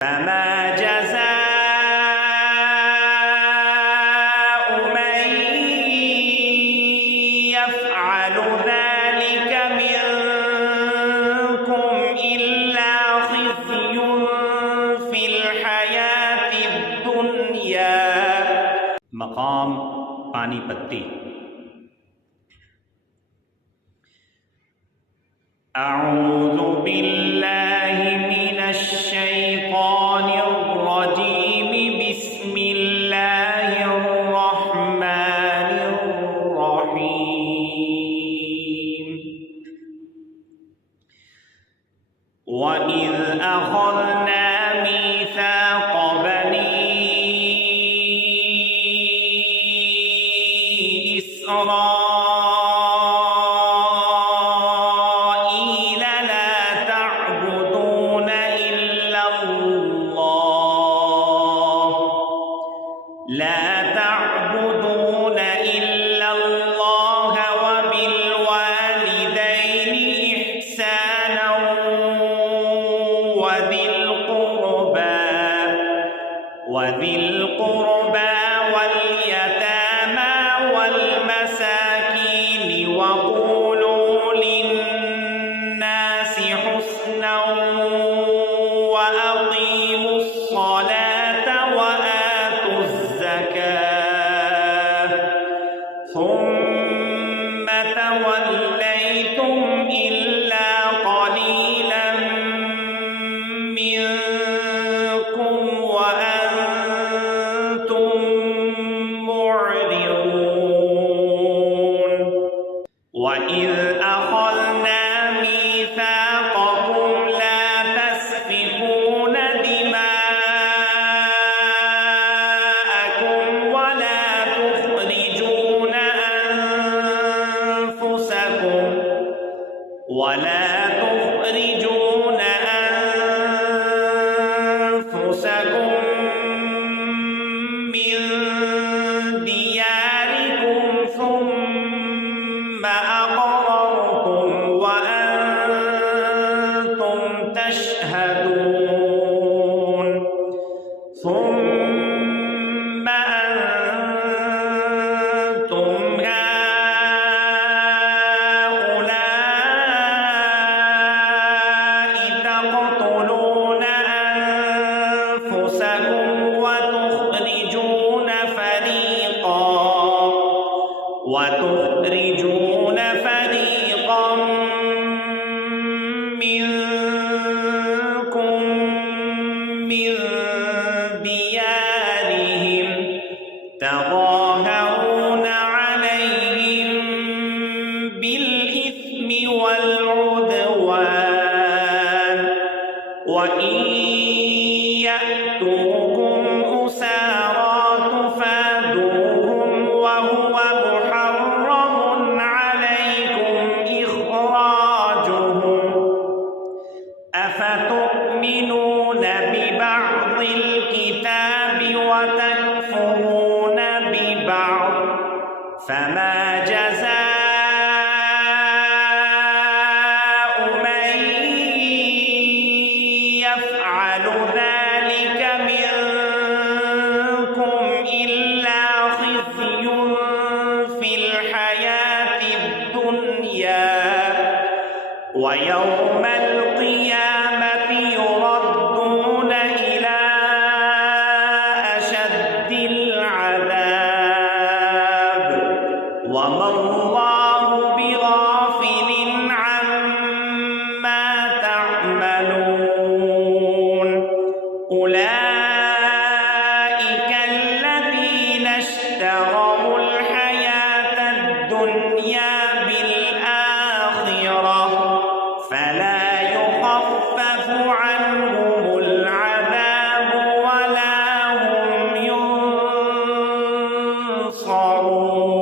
فما جزاء من يفعل ذلك منكم إلا خزي في الحياة الدنيا. مقام پانی پتی. أعوذ بالله من الشيطان الرجيم. بسم الله الرحمن الرحيم. وإذ أخذنا ميثاق بني إسرائيل لا تعبدون إلا الله وبالوالدين إحسانا وذي القربى واليتامى والمساكين وقولوا للناس حسنا وأقيموا الصلاة وآتوا الزكاة ثم توليتم إلا قليلا منكم وأنتم معرضون. وإذ أخذنا ميثاقكم لا تسفكون دماءكم ولا تخرجون أنفسكم من دياركم ثم أقررتم وأنتم تشهدون. ثم أنتم هؤلاء تقتلون أنفسكم وتخرجون فريقا منكم من ديارهم تظاهرون عليهم بالإثم والعدوان وإن يأتوكم أسارى تفادوهم وهو محرم عليكم إخراجهم. أفتؤمنون ببعض الكتاب وتكفرون ببعض فما جزاء من يفعل ذلك منكم إلا خزي في الحياة الدنيا ويوم القيامة يردون إلى أشد العذاب وما الله بغافل عما تعملون. أولئك الذين اشتروا الحياة الدنيا بالآخرة فلا يخفف عنهم العذاب ولا هم ينصرون.